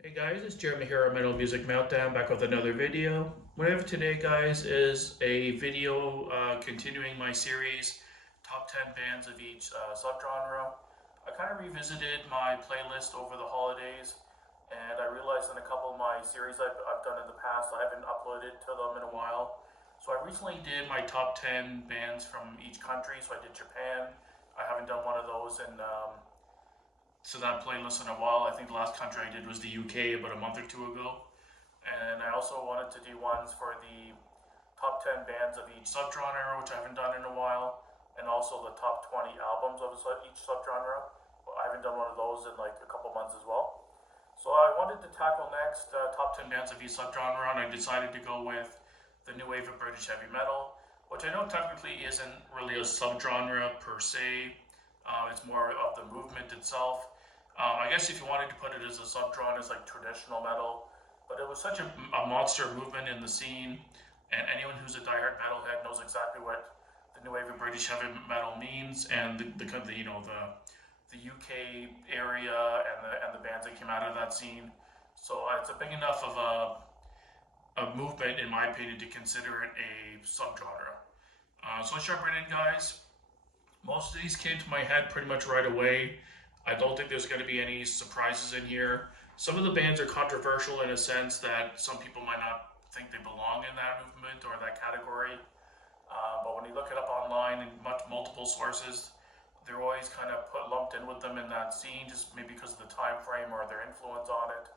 Hey guys, it's Jeremy here on Metal Music Meltdown, back with another video. What I have today, guys, is a video continuing my series, Top 10 Bands of each subgenre. I kind of revisited my playlist over the holidays, and I realized in a couple of my series I've done in the past, I haven't uploaded to them in a while. So I recently did my top 10 bands from each country, so I did Japan. I haven't done one of those in to that playlist in a while. I think the last country I did was the UK about a month or two ago. And I also wanted to do ones for the top 10 bands of each subgenre, which I haven't done in a while, and also the top 20 albums of each subgenre. I haven't done one of those in like a couple months as well. So I wanted to tackle next top 10 bands of each subgenre, and I decided to go with the new wave of British heavy metal, which I know technically isn't really a subgenre per se. It's more of the movement itself. I guess if you wanted to put it as a subgenre, it's like traditional metal, but it was such a monster movement in the scene, and anyone who's a diehard metalhead knows exactly what the new wave of British heavy metal means, and the UK area and the bands that came out of that scene. So it's a big enough of a movement, in my opinion, to consider it a subgenre. So let's jump right in, guys. Most of these came to my head pretty much right away. I don't think there's going to be any surprises in here. Some of the bands are controversial in a sense that some people might not think they belong in that movement or that category. But when you look it up online in multiple sources, they're always kind of lumped in with them in that scene, just maybe because of the time frame or their influence on it.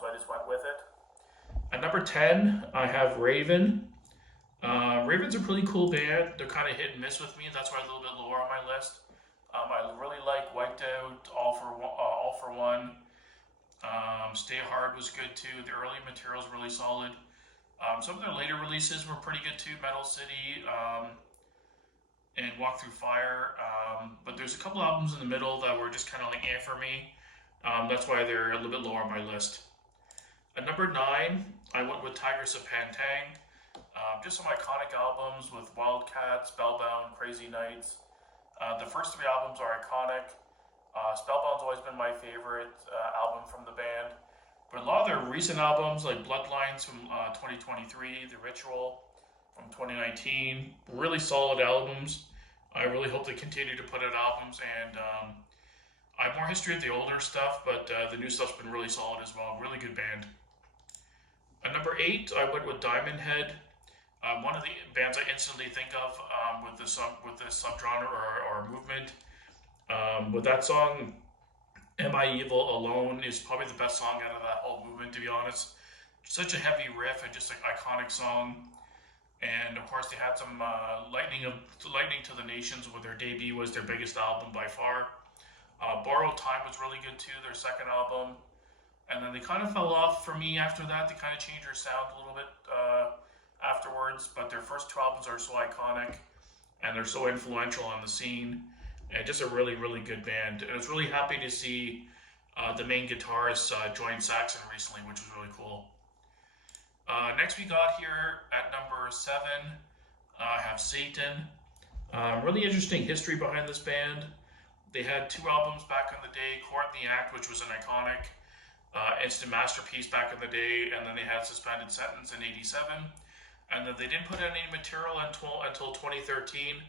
So I just went with it. At number 10, I have Raven. Raven's a pretty cool band. They're kind of hit and miss with me. That's why a little bit lower on my list. I really like Wiped Out, All for One. Stay Hard was good too. The early material is really solid. Some of their later releases were pretty good too. Metal City and Walk Through Fire. But there's a couple albums in the middle that were just kind of like for me. That's why they're a little bit lower on my list. At number 9, I went with Tigers of Pantang. Just some iconic albums with Wildcat, Spellbound, Crazy Nights. The first 3 albums are iconic. Spellbound's always been my favorite album from the band. But a lot of their recent albums, like Bloodlines from 2023, The Ritual from 2019, really solid albums. I really hope they continue to put out albums, and I have more history of the older stuff, but the new stuff's been really solid as well. Really good band. At number 8, I went with Diamond Head. One of the bands I instantly think of with this subgenre or movement. With that song, "Am I Evil Alone" is probably the best song out of that whole movement, to be honest. Such a heavy riff and just an iconic song. And of course, they had some Lightning to the Nations, where their debut was their biggest album by far. Borrowed Time was really good too, their second album. And then they kind of fell off for me after that. They kind of changed their sound a little bit afterwards, but their first 2 albums are so iconic and they're so influential on the scene, and just a really, really good band. And I was really happy to see the main guitarist join Saxon recently, which was really cool. Next we got here at number 7, I have Satan. Really interesting history behind this band. They had 2 albums back in the day, Court in the Act, which was an iconic instant masterpiece back in the day, and then they had Suspended Sentence in '87, and then they didn't put out any material until 2013,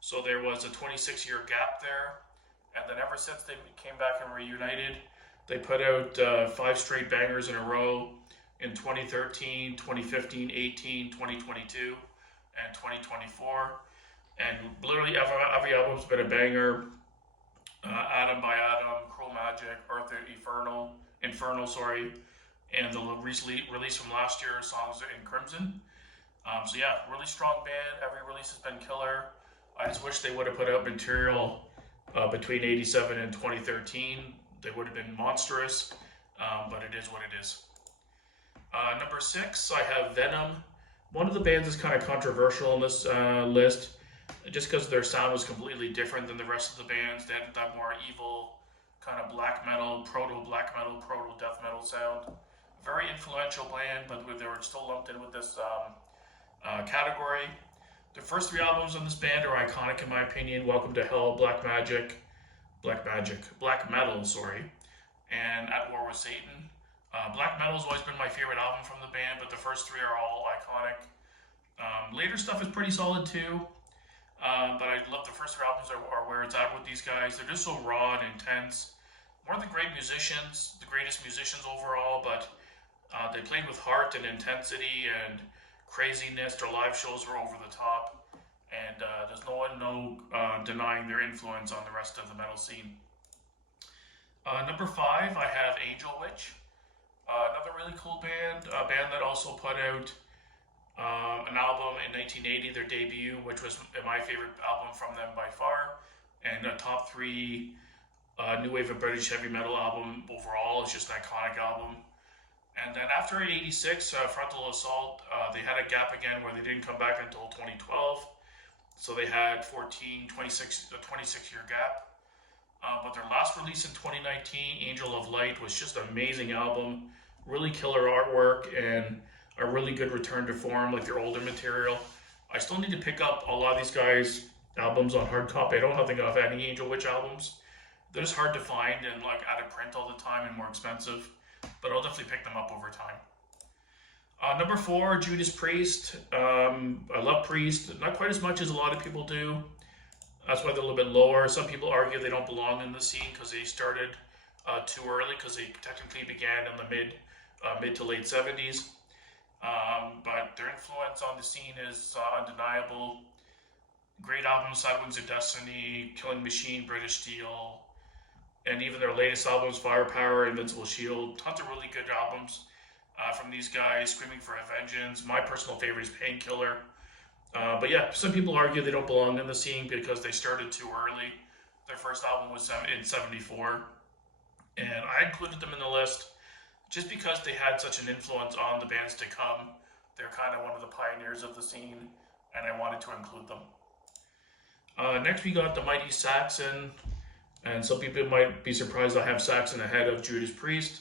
so there was a 26-year gap there, and then ever since they came back and reunited, they put out 5 straight bangers in a row in 2013, 2015, 18, 2022, and 2024, and literally every album's been a banger. Atom by Atom, Cruel Magic, Earth Infernal, sorry, and the recently release from last year, Songs in Crimson. So yeah, really strong band. Every release has been killer. I just wish they would have put out material between '87 and 2013. They would have been monstrous, but it is what it is. Number 6, I have Venom. One of the bands is kind of controversial on this list, just because their sound was completely different than the rest of the bands. They had that more evil, kind of black metal, proto-black metal, proto-death metal sound. Very influential band, but they were still lumped in with this category. The first 3 albums on this band are iconic in my opinion. Welcome to Hell, Black Metal, sorry, and At War with Satan. Black Metal's always been my favorite album from the band, but the first three are all iconic. Later stuff is pretty solid too, but I love the first three albums are where it's at with these guys. They're just so raw and intense. One of the great musicians, the greatest musicians overall, but they played with heart and intensity and craziness. Their live shows were over the top, and there's no denying their influence on the rest of the metal scene. Number 5, I have Angel Witch. Another really cool band, a band that also put out an album in 1980, their debut, which was my favorite album from them by far, and a top 3 new wave of British heavy metal album overall. It's just an iconic album. And then after 86, Frontal Assault, they had a gap again where they didn't come back until 2012. So they had 26-year gap. But their last release in 2019, Angel of Light, was just an amazing album. Really killer artwork and a really good return to form like their older material. I still need to pick up a lot of these guys' albums on hard copy. I don't think I've had any Angel Witch albums. They're just hard to find and like out of print all the time and more expensive. But I'll definitely pick them up over time. Number 4, Judas Priest. I love Priest, not quite as much as a lot of people do. That's why they're a little bit lower. Some people argue they don't belong in the scene because they started too early, because they technically began in the mid to late 70s. But their influence on the scene is undeniable. Great albums: Side Wings of Destiny, Killing Machine, British Steel, and even their latest albums, Firepower, Invincible Shield. Tons of really good albums from these guys. Screaming for a Vengeance. My personal favorite is Painkiller. But yeah, some people argue they don't belong in the scene because they started too early. Their first album was in 74. And I included them in the list just because they had such an influence on the bands to come. They're kind of one of the pioneers of the scene, and I wanted to include them. Next we got the Mighty Saxon. And some people might be surprised I have Saxon ahead of Judas Priest.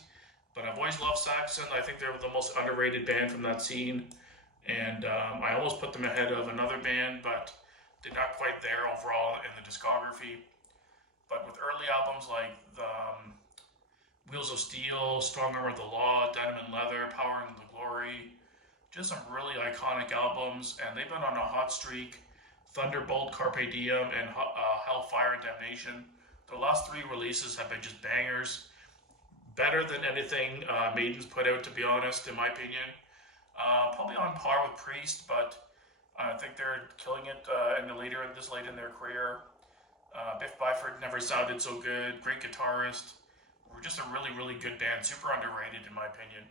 But I've always loved Saxon. I think they're the most underrated band from that scene. And I almost put them ahead of another band, but they're not quite there overall in the discography. But with early albums like the Wheels of Steel, Strong Arm of the Law, Denim and Leather, Power and the Glory, just some really iconic albums, and they've been on a hot streak. Thunderbolt, Carpe Diem, and Hellfire and Damnation. The last 3 releases have been just bangers. Better than anything Maiden's put out, to be honest, in my opinion. Probably on par with Priest, but I think they're killing it this late in their career. Biff Byford never sounded so good. Great guitarist. We're just a really, really good band. Super underrated, in my opinion.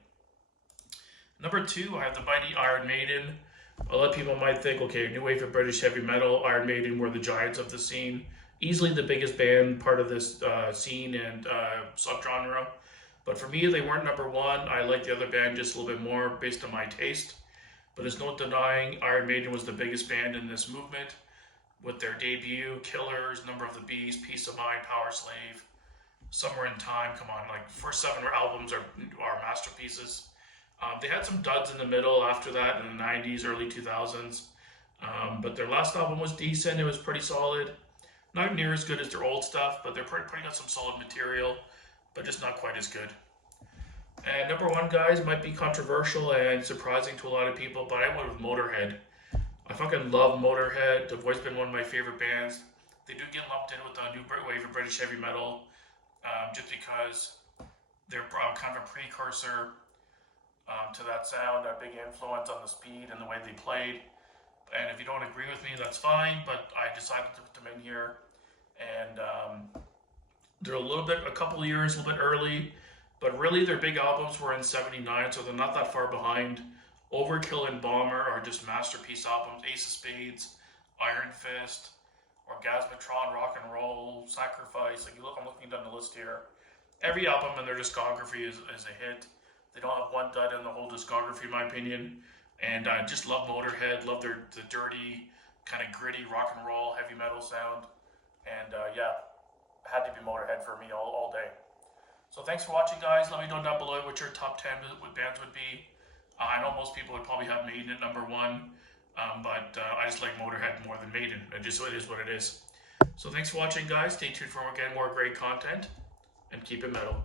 Number 2, I have the mighty Iron Maiden. A lot of people might think, okay, new wave of British heavy metal, Iron Maiden were the giants of the scene. Easily the biggest band, part of this scene and subgenre. But for me, they weren't number 1. I like the other band just a little bit more based on my taste. But there's no denying Iron Maiden was the biggest band in this movement with their debut, Killers, Number of the Beast, Peace of Mind, Power Slave, Summer in Time. Come on, like first 7 albums are masterpieces. They had some duds in the middle after that in the 90s, early 2000s. But their last album was decent. It was pretty solid. Not near as good as their old stuff, but they're putting out some solid material, but just not quite as good. And number 1, guys, might be controversial and surprising to a lot of people, but I went with Motorhead. I fucking love Motorhead. They've always been one of my favorite bands. They do get lumped in with the new wave of British heavy metal, just because they're kind of a precursor to that sound, a big influence on the speed and the way they played. And if you don't agree with me, that's fine, but I decided to put them in here. And they're a couple of years, a little bit early, but really their big albums were in 79, so they're not that far behind. Overkill and Bomber are just masterpiece albums. Ace of Spades, Iron Fist, Orgasmatron, Rock and Roll, Sacrifice. Like I'm looking down the list here. Every album in their discography is a hit. They don't have one dud in the whole discography, in my opinion. And I just love Motorhead, love the dirty, kind of gritty rock and roll, heavy metal sound. And yeah, had to be Motorhead for me all day. So thanks for watching, guys. Let me know down below what your top 10 bands would be. I know most people would probably have Maiden at number 1, but I just like Motorhead more than Maiden. It is what it is. So thanks for watching, guys. Stay tuned for more great content, and keep it metal.